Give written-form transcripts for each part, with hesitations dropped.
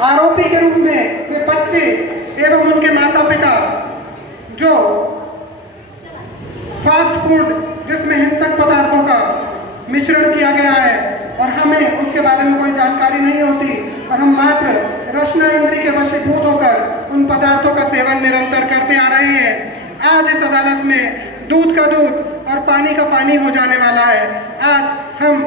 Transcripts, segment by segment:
आरोपी के रूप में वे बच्चे एवं उनके माता पिता जो फास्ट फूड जिसमें हिंसक पदार्थों का मिश्रण किया गया है और हमें उसके बारे में कोई जानकारी नहीं होती और हम मात्र रचना इंद्री के वशीभूत होकर उन पदार्थों का सेवन निरंतर करते आ रहे हैं। आज इस अदालत में दूध का दूध और पानी का पानी हो जाने वाला है। आज हम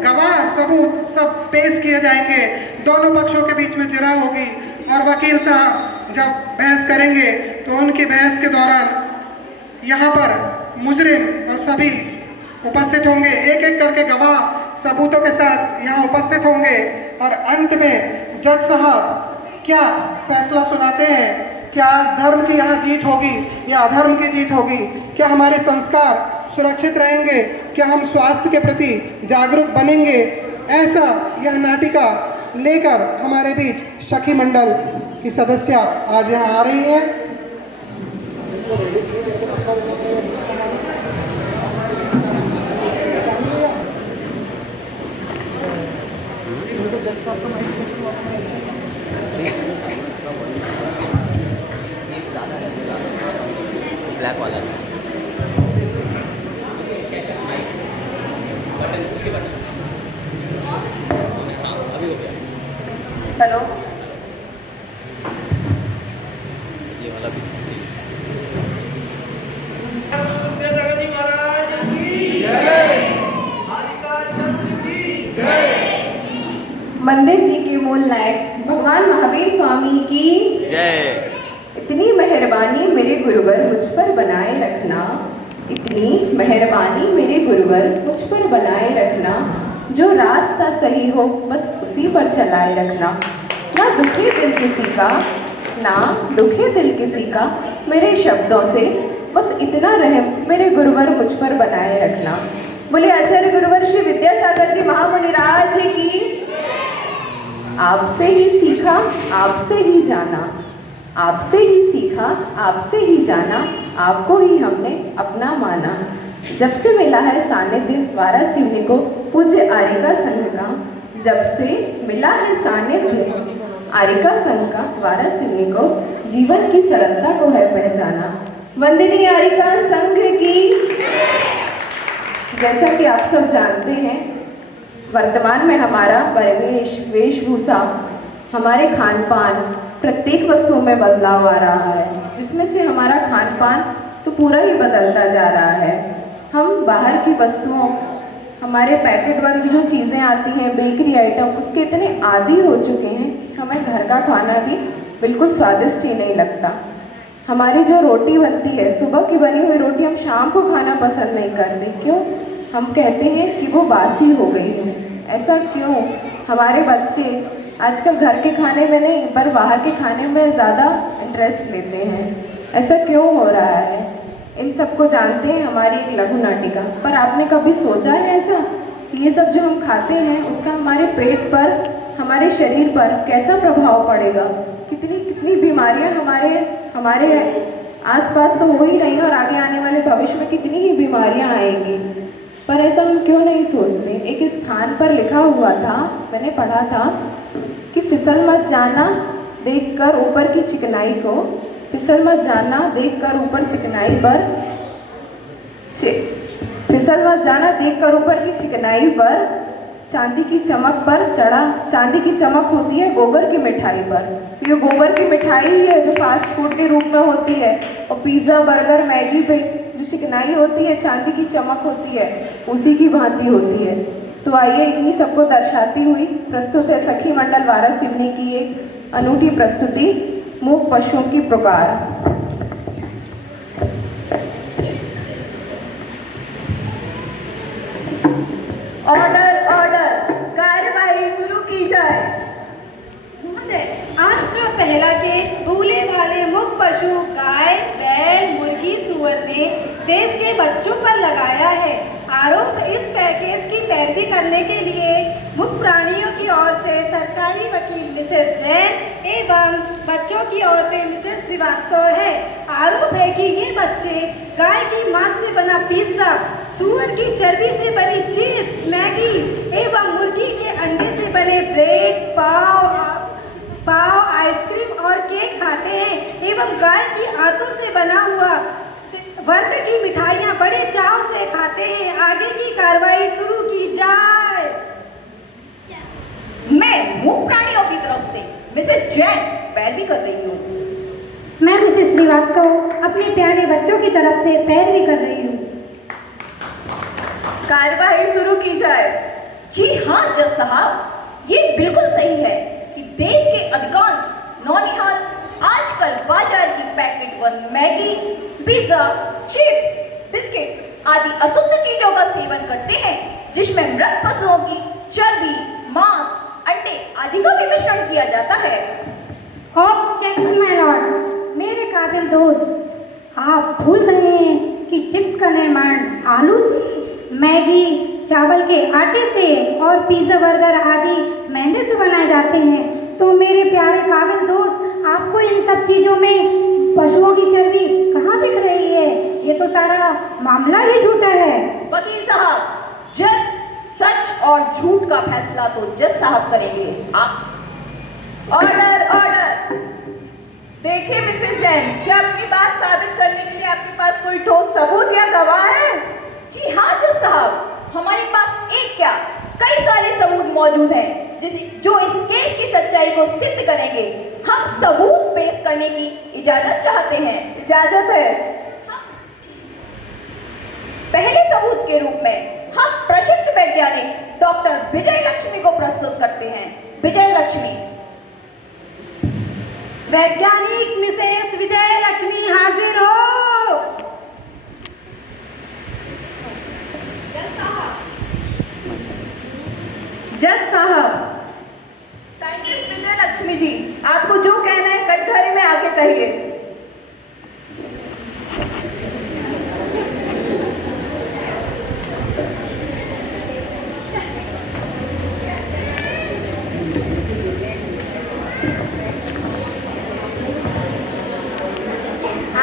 गवाह सबूत सब पेश किए जाएंगे, दोनों पक्षों के बीच में जिरह होगी और वकील साहब जब बहस करेंगे तो उनकी बहस के दौरान यहाँ पर मुजरिम और सभी उपस्थित होंगे, एक एक करके गवाह सबूतों के साथ यहाँ उपस्थित होंगे और अंत में जज साहब क्या फैसला सुनाते हैं। क्या आज धर्म की यहाँ जीत होगी या अधर्म की जीत होगी? क्या हमारे संस्कार सुरक्षित रहेंगे? क्या हम स्वास्थ्य के प्रति जागरूक बनेंगे? ऐसा यह नाटिका लेकर हमारे बीच सखी मंडल की सदस्य आज यहाँ आ रही हैं। ब्लैक वाला हेलो, ये वाला भी विद्यासागर जी महाराज की जय, हारिका चंद्र की जय, मंदिर जी के मूल नायक भगवान महावीर स्वामी की जय। इतनी मेहरबानी मेरे गुरुवर मुझ पर बनाए रखना, इतनी मेहरबानी मेरे गुरुवर मुझ पर बनाए रखना, जो रास्ता सही हो बस उसी पर चलाए रखना। ना दुखे दिल किसी का, ना दुखे दिल किसी का, मेरे शब्दों से बस इतना रहम मेरे गुरुवर मुझ पर बनाए रखना। बोले आचार्य गुरुवर श्री विद्यासागर जी महामुनिराज की। आपसे ही सीखा, आपसे ही जाना, आपसे ही सीखा, आपसे ही जाना, आपको ही हमने अपना माना। जब से मिला है सानिध्य वारा शिवनी को पूज्य आरिका संघ का, जब से मिला है सानिध्य आरिका संघ का वारा शिवनी को, जीवन की सरलता को है पहचाना। वंदनीय आरिका संघ की। जैसा कि आप सब जानते हैं, वर्तमान में हमारा परिवेश, वेशभूषा, हमारे खान पान, प्रत्येक वस्तुओं में बदलाव आ रहा है, जिसमें से हमारा खान पान तो पूरा ही बदलता जा रहा है। हम बाहर की वस्तुओं, हमारे पैकेट बंद जो चीज़ें आती हैं, बेकरी आइटम, उसके इतने आदी हो चुके हैं, हमें घर का खाना भी बिल्कुल स्वादिष्ट ही नहीं लगता। हमारी जो रोटी बनती है, सुबह की बनी हुई रोटी हम शाम को खाना पसंद नहीं करते। क्यों? हम कहते हैं कि वो बासी हो गई है। ऐसा क्यों? हमारे बच्चे आजकल घर के खाने में नहीं पर बाहर के खाने में ज़्यादा इंटरेस्ट लेते हैं। ऐसा क्यों हो रहा है? इन सबको जानते हैं हमारी एक लघु नाटिका। पर आपने कभी सोचा है ऐसा कि ये सब जो हम खाते हैं उसका हमारे पेट पर, हमारे शरीर पर कैसा प्रभाव पड़ेगा? कितनी कितनी बीमारियां हमारे आसपास तो हो ही रही हैं और आगे आने वाले भविष्य में कितनी ही बीमारियां आएंगी। पर ऐसा हम क्यों नहीं सोचते? एक स्थान पर लिखा हुआ था, मैंने पढ़ा था कि फिसल मत जाना देखकर ऊपर की चिकनाई को, फिसल मत जाना देखकर ऊपर चिकनाई पर, फिसल मत जाना देखकर ऊपर की चिकनाई पर, चांदी की चमक पर चढ़ा। चांदी की चमक होती है गोबर की मिठाई पर। तो ये गोबर की मिठाई ही है जो फास्ट फूड के रूप में होती है, और पिज़्ज़ा, बर्गर, मैगी पे जो चिकनाई होती है, चांदी की चमक होती है, उसी की भांति होती है। तो आइए इन्हीं सबको दर्शाती हुई प्रस्तुत है सखी मंडल वारा शिवनी की एक अनूठी प्रस्तुति, मूक पशुओं की पुकार। ऑर्डर ऑर्डर, कार्यवाही शुरू की जाए। महोदय, आज का पहला केस भूले वाले मुख पशु गाय, बैल, मुर्गी, सुअर ने देश के बच्चों पर लगाया है। आरोप इस पैकेज की पैरवी करने के लिए मुख प्राणियों की ओर से सरकारी वकील मिसेस जैन एवं बच्चों की ओर से मिसेस श्रीवास्तव है। आरोप है कि ये बच्चे गाय की मांस से बना पिज्जा, सूअर की चर्बी से बनी चिप्स, मैगी एवं मुर्गी के अंडे से बने ब्रेड, पाव चाहते हैं आगे की कार्रवाई शुरू की जाए। मैं मूक प्राणियों की तरफ से मिसेस जैन पैरवी कर रही हूँ। मैं मिसेस श्रीवास्तव अपने प्यारे बच्चों की तरफ से पैरवी कर रही हूँ। कार्रवाई शुरू की जाए। जी हाँ जज साहब, ये बिल्कुल सही है कि देश के अधिकांश नौनिहाल आजकल बाजार की पैकेट बंद मैगी, पिज्जा, चिप्स, बिस्किट आदि अशुद्ध चीजों का सेवन करते हैं, जिसमें मृत पशुओं की चर्बी, मांस, अंडे आदि का भी मिश्रण किया जाता है। ऑब्जेक्शन माय लॉर्ड, मेरे काबिल दोस्त, आप भूल रहे हैं कि चिप्स का निर्माण आलू से, मैगी चावल के आटे से और पिज़्ज़ा बर्गर आदि मैदे से बनाए जाते हैं। तो मेरे प्यारे काबिल दोस्त, आपको इन सब चीज़ों में पशुओं की चर्बी कहाँ दिख रही है? ये तो सारा मामला ही झूठा है। वकील साहब, जब सच और झूठ का फैसला तो जज साहब करेंगे। आप ऑर्डर ऑर्डर। देखिए मिसेस जैन, क्या अपनी बात साबित करने के लिए आपके पास कोई ठोस सबूत या गवाह है? जी हाँ जज साहब, हमारे पास एक क्या कई सारे सबूत मौजूद हैं जो इस केस की सच्चाई को सिद्ध करेंगे। हम सबूत पेश करने की इजाजत चाहते हैं। इजाजत है। पहले सबूत के रूप में हम प्रसिद्ध वैज्ञानिक डॉक्टर विजय लक्ष्मी को प्रस्तुत करते हैं। विजय लक्ष्मी। वैज्ञानिक मिसेस विजय लक्ष्मी हाजिर हो। जज साहब, साइंटिस्ट विजय लक्ष्मी जी, आपको जो कहना है कटघरे में आके कहिए।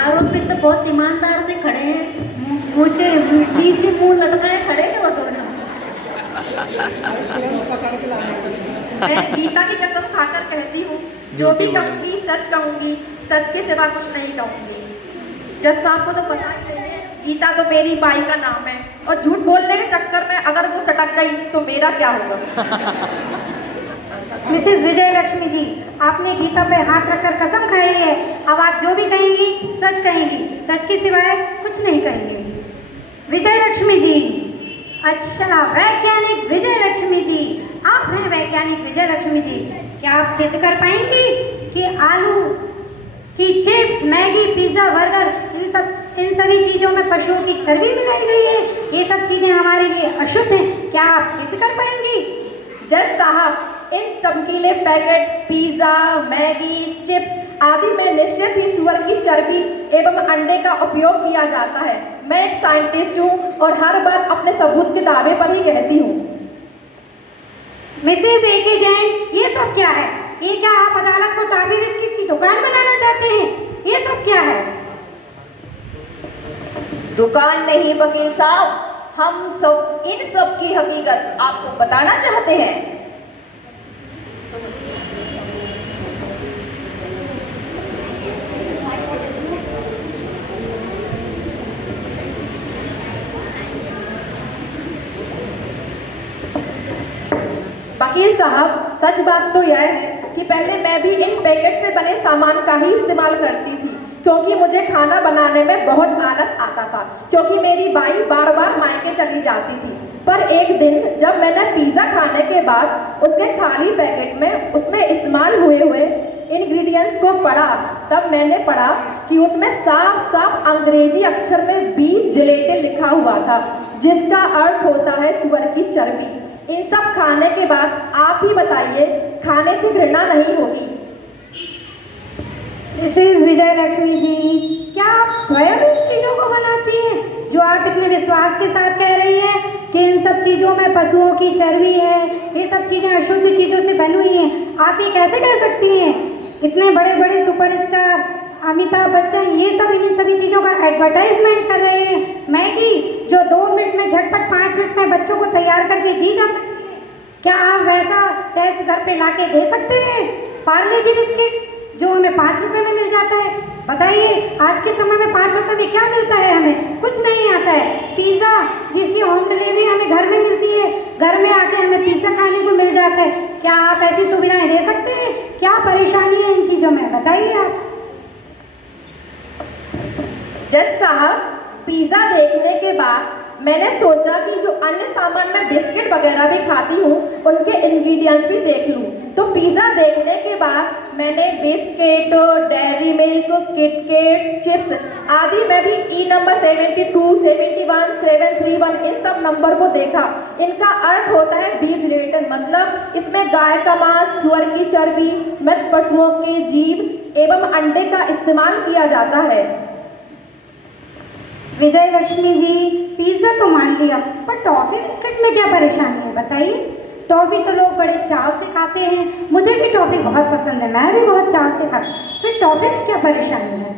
आरोपित तो बहुत ईमानदार से खड़े हैं, मुझे नीचे मुंह लटकाए खड़े हैं वो दोनों। मैं गीता की कसम खाकर कहती हूँ, जो भी कहूँगी सच कहूँगी, सच के सिवा कुछ नहीं कहूँगी। जज साहब को तो पता ही नहीं है, गीता तो मेरी बाई का नाम है, और झूठ बोलने के चक्कर में अगर वो सटक गई तो मेरा क्या होगा? मिसेस विजय लक्ष्मी जी, आपने गीता पे हाथ रखकर कसम खाई है। अब आप जो भी कहेंगी सच कहेंगी, सच के सिवाय कुछ नहीं कहेंगी। विजय लक्ष्मी जी। अच्छा, वैज्ञानिक विजय लक्ष्मी जी, आप हैं वैज्ञानिक विजय लक्ष्मी जी। क्या आप सिद्ध कर पाएंगी कि आलू की चिप्स, मैगी, पिज्ज़ा, बर्गर इन सभी चीज़ों में पशुओं की चर्बी मिलाई गई है? ये सब चीज़ें हमारे लिए अशुद्ध हैं, क्या आप सिद्ध कर पाएंगी? जज साहब, इन चमकीले पैकेट पिज्जा, मैगी, चिप्स आदि में निश्चित ही सुअर की चर्बी एवं अंडे का उपयोग किया जाता है। मैं एक साइंटिस्ट हूँ और हर बार अपने सबूत के दावे पर ही कहती हूँ। Mrs A K. जैन, ये सब क्या है? ये क्या आप अदालत को टॉफी बिस्किट की दुकान बनाना चाहते हैं? ये सब क्या है? दुकान नहीं वकील साहब, हम सब इन सब की हकीकत आपको बताना चाहते हैं। वकील साहब, सच बात तो यह है कि पहले मैं भी इन पैकेट से बने सामान का ही इस्तेमाल करती थी, क्योंकि मुझे खाना बनाने में बहुत आलस आता था, क्योंकि मेरी बाई बार बार मायके चली जाती थी। पर एक दिन जब मैंने पिज़्ज़ा खाने के बाद उसके खाली पैकेट में उसमें इस्तेमाल हुए इंग्रेडिएंट्स को पढ़ा, तब मैंने पढ़ा कि उसमें साफ साफ अंग्रेजी अक्षर में बीफ जिलेटिन लिखा हुआ था, जिसका अर्थ होता है सुअर की चर्बी। इन सब खाने के बाद आप ही बताइए, खाने से घृणा नहीं होगी? मिसेस विजय लक्ष्मी जी, क्या आप स्वयं इन चीज़ों को बनाती हैं, जो आप इतने विश्वास के साथ कह रही हैं कि इन सब चीज़ों में पशुओं की चर्बी है, ये सब चीज़ें अशुद्ध चीज़ों से बनी हुई हैं? आप ये कैसे कह सकती हैं? इतने बड़े बड़े सुपरस्टार अमिताभ बच्चन ये सब इन सभी चीज़ों का एडवर्टाइजमेंट कर रहे हैं। मैगी जो 2 मिनट में झटपट 5 मिनट में बच्चों को तैयार करके दी जा सकती है, क्या आप वैसा टेस्ट घर पे लाके दे सकते हैं? पार्ले जी बिस्किट जो हमें 5 रुपए में मिल जाता है, बताइए आज के समय में 5 रुपए में क्या मिलता है? हमें कुछ नहीं आता है। पिज़्ज़ा जिसकी होम डिलीवरी हमें घर में मिलती है, घर में आके हमें पिज़्ज़ा खाने को मिल जाता है। क्या आप ऐसी सुविधाएं दे सकते हैं? क्या परेशानी है इन चीज़ों में, बताइए आप। जज साहब, पिज़्ज़ा देखने के बाद मैंने सोचा कि जो अन्य सामान मैं बिस्किट वगैरह भी खाती हूँ उनके इंग्रेडिएंट्स भी देख लूँ। तो पिज़्ज़ा देखने के बाद मैंने biscuit, dairy milk, KitKat, chips आदि में भी ई नंबर 72, 71, 731 इन सब नंबर को देखा। इनका अर्थ होता है बीफ रिलेटेड, मतलब इसमें गाय का मांस, सुअर की चर्बी, मृत पशुओं की जीभ एवं अंडे का इस्तेमाल किया जाता है। विजय लक्ष्मी जी, पिज़्ज़ा तो मान लिया, पर टॉफी बिस्किट में क्या परेशानी है, बताइए। टॉफी तो लोग बड़े चाव से खाते हैं, मुझे भी टॉफी बहुत पसंद है, मैं भी बहुत चाव से खाती हूँ, फिर टॉफी में क्या परेशानी है?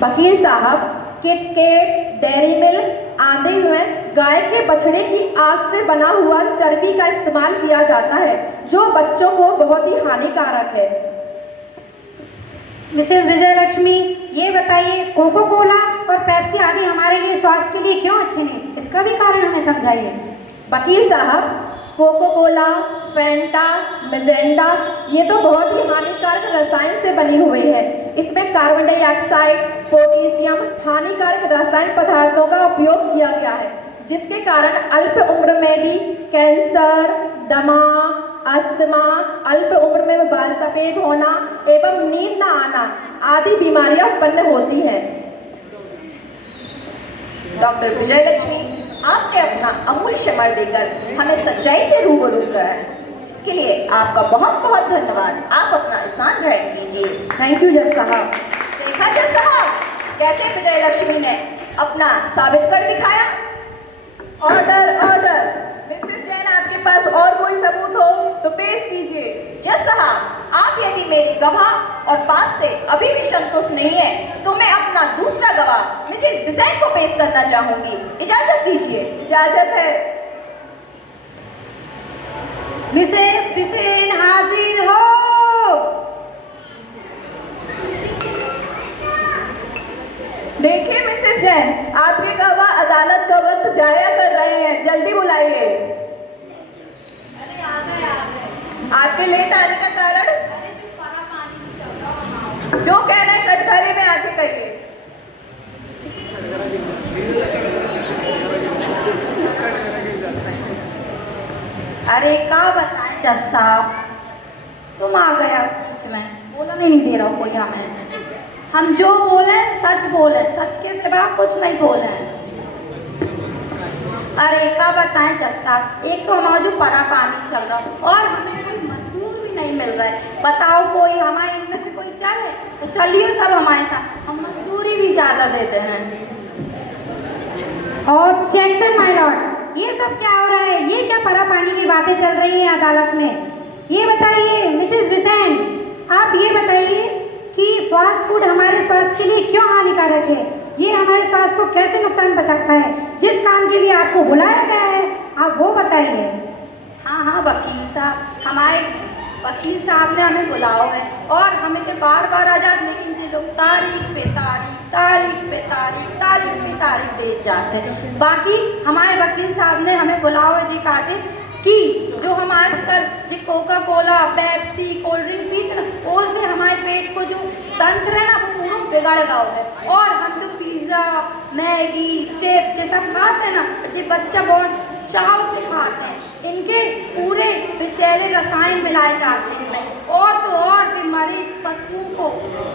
वकील साहब, किटकैट, डेयरी मिल्क आदि में गाय के बछड़े की आंत से बना हुआ चर्बी का इस्तेमाल किया जाता है, जो बच्चों को बहुत ही हानिकारक है। मिसेस विजय लक्ष्मी, ये बताइए कोको कोला और पेप्सी आदि हमारे लिए स्वास्थ्य के लिए क्यों अच्छे नहीं, इसका भी कारण हमें समझाइए। वकील साहब, कोको कोला, फैंटा, मिजेंडा ये तो बहुत ही हानिकारक रसायन से बनी हुई है। इसमें कार्बन डाइऑक्साइड, पोटेशियम हानिकारक रासायनिक पदार्थों का उपयोग किया गया है, जिसके कारण अल्प उम्र में भी कैंसर, दमा, अस्थमा, अल्प उम्र में बाल सफेद होना एवं नींद न आना आदि बीमारियां उत्पन्न होती हैं। डॉक्टर विजय लक्ष्मी, आपने अपना अमूल्य समय देकर हमें सच्चाई से रूबरू कराया, इसके लिए आपका बहुत बहुत धन्यवाद। आप अपना स्थान ग्रहण कीजिए। थैंक यू जज साहब। देखा जज साहब, कैसे विजय लक्ष्मी ने अपना साबित कर दिखाया। Order order. मिसेस जैन, आपके पास और कोई सबूत हो तो पेश कीजिए। जज साहब, आप यदि मेरी गवाह और बात से अभी भी संतुष्ट नहीं है तो मैं अपना दूसरा गवाह मिसेस बिसेन को पेश करना चाहूंगी। इजाजत दीजिए। इजाजत है। मिसेस बिसेन हाजिर हो। देखिए मिसेस जैन, आपके गवाह अदालत का वक्त जाया कर रहे हैं, जल्दी बुलाइए। आपके लेट आने का कारण? जो कहना है कटघरे में आके कहिए। अरे का बताएं जज साहब, तुम आ गया कुछ में बोलने नहीं दे रहा हूँ कोई हमें। हम जो बोले सच बोले, सच के सिवा कुछ नहीं बोले। अरे का बताएं जज साहब, एक तो हमारा जो परा पानी चल रहा और हमें कोई मजदूर भी नहीं मिल रहा है। बताओ कोई हमारे इनमें से कोई चले तो चलिए सब हमारे साथ, हम मजदूरी भी ज़्यादा देते हैं। ऑब्जेक्शन माय लॉर्ड, ये सब क्या हो रहा है? ये क्या परा पानी की बातें चल रही हैं अदालत में? ये बताइए मिसेस बिसेन, आप ये बताइए कि फास्ट फूड हमारे स्वास्थ्य के लिए क्यों हानिकारक है? ये हमारे स्वास्थ्य को कैसे नुकसान पहुंचाता है? जिस काम के लिए आपको बुलाया गया है आप वो बताइए। हाँ हाँ वकील साहब, हमारे वकील साहब ने हमें बुलाओ है और हमें तो बार बार आजाद, लेकिन ये लोग तारीख पे तारीख, तारीख पे तारीख, तारीख पे तारीख दे जाते हैं। बाकी हमारे वकील साहब ने हमें बुलाओ है जी काजे कि जो हम आजकल जो Coca Cola, Pepsi, cold drink पीते हैं उसमें हमारे पेट को जो तंत्र है ना वो पूरा बिगड़ गया है। और हम जो पिज़्ज़ा, मैगी, चिप्स ये सब खाते हैं ना, ये बच्चा बहुत चाव से खाते हैं। इनके पूरे विषैले रसायन मिलाए जाते हैं और तो और भी मरीज पशुओं को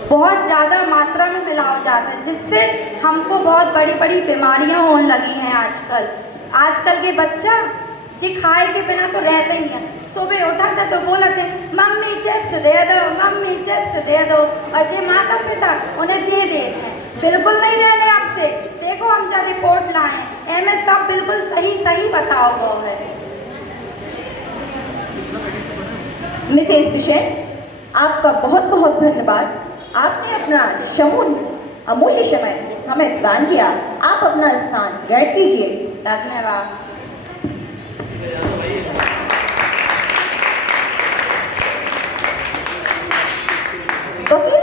बहुत ज़्यादा मात्रा में मिलाए जाते हैं, जिससे हमको बहुत बड़ी बड़ी बीमारियां होने लगी हैं आजकल। आजकल के बच्चा जी खाए के बिना तो रहते ही हैं। सुबह उठा था तो बोला थे मम्मी चिप्स दे दो, मम्मी चिप्स दे दो, और जो माता पिता उन्हें दे देते हैं। बिल्कुल नहीं देने आपसे, देखो हम जब रिपोर्ट लाए एम सब बिल्कुल सही सही बताओ वो है। मिसेस बिसेन, आपका बहुत बहुत धन्यवाद। आपने अपना अमूल्य समय हमें प्रदान किया। आप अपना स्थान ग्रहण कीजिए। धन्यवाद। वकील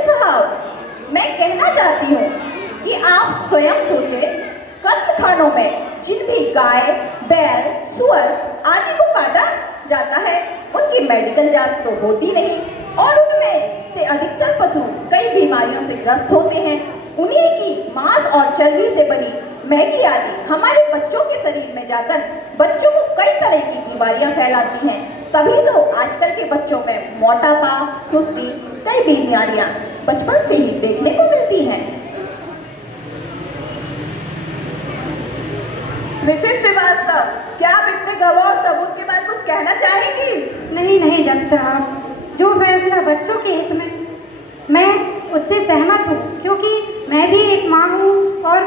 उनकी मेडिकल जांच तो होती नहीं और उनमें से अधिकतर पशु कई बीमारियों से ग्रस्त होते हैं। उन्हीं की मांस और चर्बी से बनी मैगी आदि हमारे बच्चों के शरीर में जाकर बच्चों को कई तरह की बीमारियां फैलाती हैं। तभी तो आजकल के बच्चों में मोटापा, सुस्ती, कई बीमारियां बचपन से ही देखने को मिलती हैं। मिसेस श्रीवास्तव, क्या आप इतने गवाह और सबूत के बाद कुछ कहना चाहेंगी? नहीं जज साहब, जो फैसला बच्चों के हित में, मैं उससे सहमत हूँ, क्योंकि मैं भी एक माँ हूँ और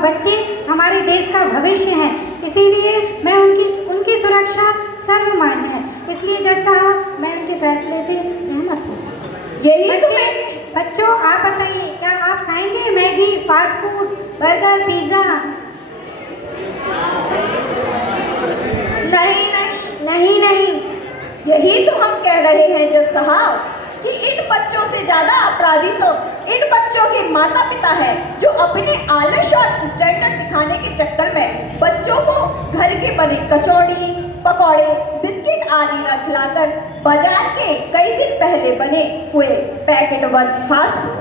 बच्चे हमारे देश का भविष्य हैं। इसीलिए मैं उनकी सुरक्षा सर्वमान्य है। इसलिए जज साहब, मैं उनके फैसले से सहमत हूँ। यही तो बच्चों, आप बताइए, क्या आप खाएंगे Maggi, fast food, burger, pizza? नहीं, यही तो हम कह रहे हैं जज साहब कि इन बच्चों से ज्यादा अपराधी तो इन बच्चों के माता पिता हैं, जो अपने आलस और स्टैंडर्ड दिखाने के चक्कर में बच्चों को घर के बने कचौड़ी, पकौड़े, बिस्किट आदि न खिलाकर बाजार के कई दिन पहले बने हुए पैकेट बंद फास्ट फूड।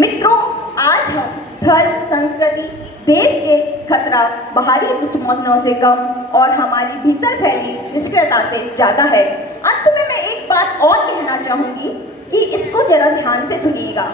मित्रों, आज हम धर्म, संस्कृति, देश के खतरा बाहरी दुश्मनों से कम और हमारी भीतर फैली निष्क्रियता से ज्यादा है। अंत में मैं एक बात और कहना चाहूंगी कि इसको जरा ध्यान से सुनिएगा।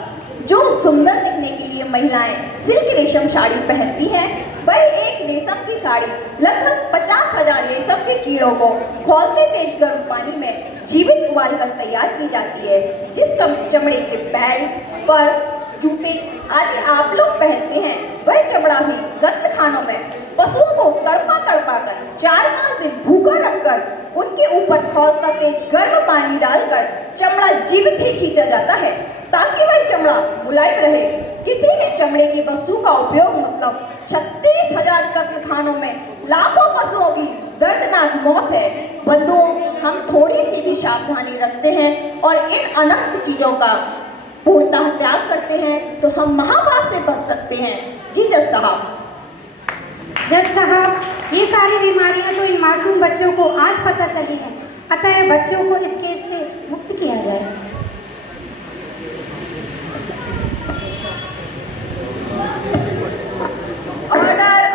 जो सुंदर दिखने के लिए महिलाएं सिल्क रेशम साड़ी पहनती हैं, वह एक रेशम की साड़ी लगभग 50,000 रेशम के कीड़ों को खौलते तेज गर्म पानी में जीवित उबालकर तैयार की जाती है। जिस चमड़े के बेल्ट, पर्स, जूते आदि आप लोग पहनते हैं, वह चमड़ा भी गंद खानों में पशुओं को तड़पा कर 4-5 दिन भूखा रखकर उनके ऊपर खौलता तेज गर्म पानी डालकर चमड़ा जीवित ही खींचा जाता है, ताकि वह चमड़ा मुलायम रहे। किसी भी चमड़े की वस्तु का उपयोग मतलब 36,000 कत्ल खानों में लाखों पशुओं की दर्दनाक मौत है। बंधुओं, हम थोड़ी सी भी सावधानी रखते हैं और इन अनर्थ चीजों का पूर्णतः त्याग करते हैं तो हम महापाप से बच सकते हैं। जी जज साहब। जज साहब, ये सारी बीमारियां तो इन मासूम बच्चों को आज पता चली हैं, अतः बच्चों को इस केस से मुक्त किया जाए।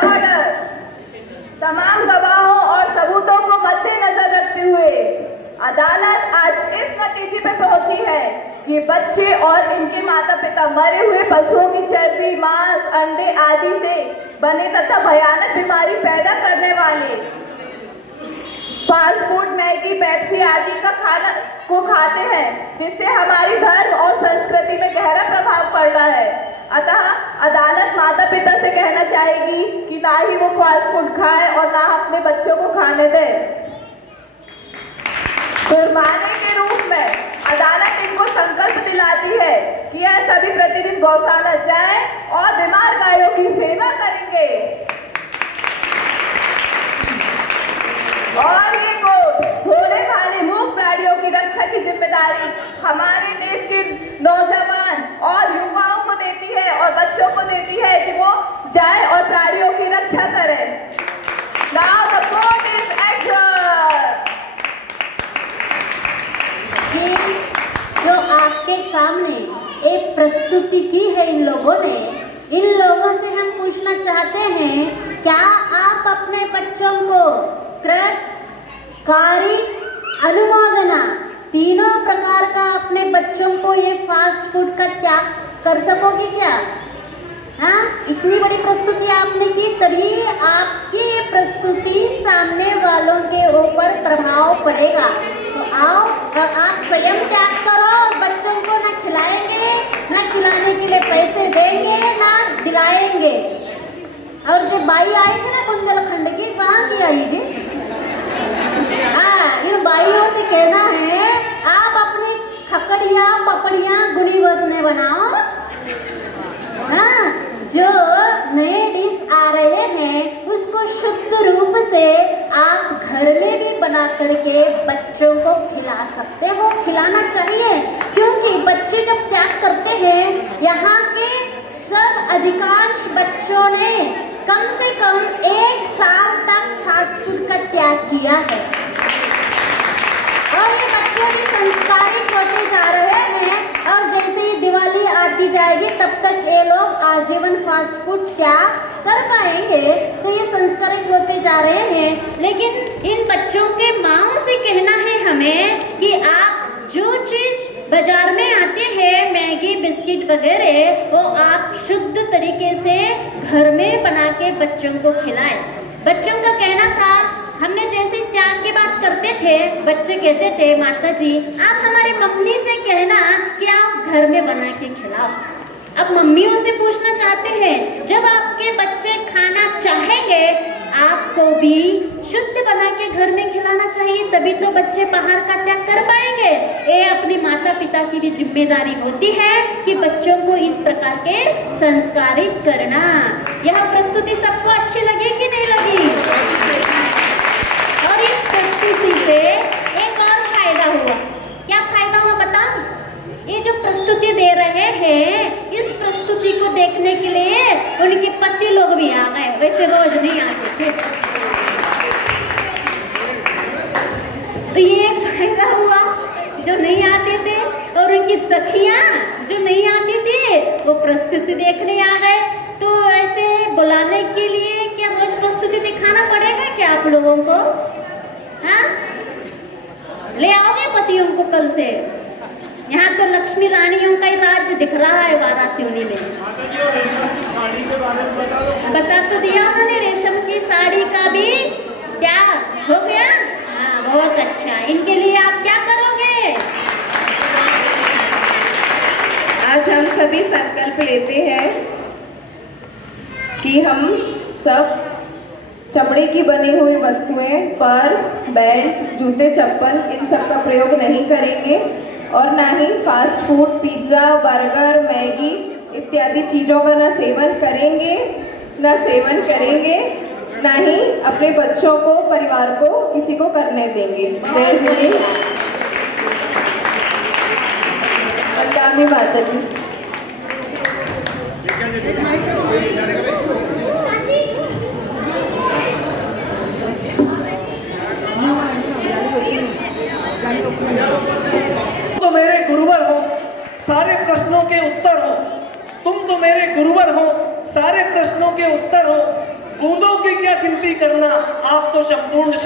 ऑर्डर। तमाम गवाहों और सबूतों को मद्देनजर रखते हुए अदालत आज इस नतीजे पे पहुंची है कि बच्चे और इनके माता पिता मरे हुए पशुओं की चर्बी, मांस, अंडे आदि से बने तथा भयानक बीमारी पैदा करने वाले फास्ट फूड, मैगी, पेप्सी आदि का खाना को खाते हैं, जिससे हमारी धर्म और संस्कृति में गहरा प्रभाव पड़ रहा है। अतः अदालत माता पिता से कहना चाहेगी कि ना ही वो फास्ट फूड खाए और ना अपने बच्चों को खाने दे। जुर्माने के रूप में अदालत इनको संकल्प दिलाती है कि यह सभी प्रतिदिन गौशाला जाएं और बीमार गायों की सेवा करेंगे। और ये भोले भाले मूक प्राणियों की रक्षा की जिम्मेदारी हमारे देश के नौजवान और युवाओं को देती है और बच्चों को देती है कि वो जाए और प्राणियों की रक्षा करें। Now the court is adjourned. जो आपके सामने एक प्रस्तुति की है इन लोगों ने, इन लोगों से हम पूछना चाहते हैं, क्या आप अपने बच्चों को कारी, अनुमोदना तीनों प्रकार का अपने बच्चों को ये फास्ट फूड का त्याग कर सकोगे क्या? हाँ, इतनी बड़ी प्रस्तुति आपने की, तभी आपकी ये प्रस्तुति सामने वालों के ऊपर प्रभाव पड़ेगा। तो आओ और आप स्वयं त्याग करो, बच्चों को ना खिलाएंगे, ना खिलाने के लिए पैसे देंगे, ना दिलाएंगे। और जो बाई आई थी ना बुंदेलखंड की, कहाँ की आई थी? हाँ, इन बाइयों से कहना है, आप अपनी खकड़ियाँ पपड़ियाँ गुड़ी बसने बनाओ। हाँ, जो नए डिश आ रहे हैं उसको शुद्ध रूप से आप घर में भी बना करके बच्चों को खिला सकते हो, खिलाना चाहिए। क्योंकि बच्चे जब त्याग करते हैं, यहाँ के सब अधिकांश बच्चों ने कम से कम 1 साल तक फास्ट फूड का त्याग किया है और ये बच्चे भी संस्कारित होते जा रहे हैं और जैसे ही दिवाली आती जाएगी तब तक ये लोग आजीवन फास्ट फूड त्याग कर पाएंगे। तो ये संस्कारित होते जा रहे हैं। लेकिन इन बच्चों के माँओं से कहना है हमें कि आप जो चीज़ बाजार में आते हैं मैगी बिस्किट वगैरह वो आप शुद्ध तरीके से घर में बना के बच्चों को खिलाएं। बच्चों का कहना था, हमने जैसे त्याग की बात करते थे बच्चे कहते थे माता जी आप हमारी मम्मी से कहना कि आप घर में बना के खिलाओ। अब मम्मियों से पूछना चाहते हैं, जब आपके बच्चे खाना चाहेंगे आपको भी शुद्ध बना के घर में खिलाना चाहिए, तभी तो बच्चे बाहर का त्याग कर पाएंगे। ये अपने माता पिता की भी जिम्मेदारी होती है कि बच्चों को इस प्रकार के संस्कारित करना। यह प्रस्तुति सबको अच्छी लगी कि नहीं लगी? और इस प्रस्तुति से एक और फायदा हुआ। क्या फायदा हुआ बताऊं? ये जो प्रस्तुति दे रहे हैं इस प्रस्तुति को देखने के लिए उनके पति लोग भी आ गए, वैसे रोज नहीं आते थे। तो ये फायदा हुआ, जो नहीं आते थे और उनकी सखियां जो नहीं आती थी वो प्रस्तुति देखने आ गए। तो ऐसे बुलाने के लिए क्या रोज प्रस्तुति दिखाना पड़ेगा क्या आप लोगों को? हाँ, ले आओगे पतियों को कल से? यहाँ तो लक्ष्मी रानियों का ही राज्य दिख रहा है वाराणसी में। रेशम की साड़ी के बारे में बता दो। बता तो दिया उन्होंने, रेशम की साड़ी का भी क्या हो गया? हाँ, बहुत अच्छा। इनके लिए आप क्या करोगे? आज हम सभी संकल्प लेते हैं कि हम सब चमड़े की बनी हुई वस्तुएं, पर्स, बेल्ट, जूते, चप्पल इन सब का प्रयोग नहीं करेंगे और ना ही fast food, pizza, burger, Maggi इत्यादि चीज़ों का ना सेवन करेंगे, ना ही अपने बच्चों को, परिवार को, किसी को करने देंगे। जय श्री वंदना माता जी। तो मेरे गुरुवर हो, सारे प्रश्नों के उत्तर हो। तुम तो मेरे गुरुवर हो, सारे प्रश्नों के उत्तर हो। बूंदों की क्या गिनती करना, आप तो संपूर्ण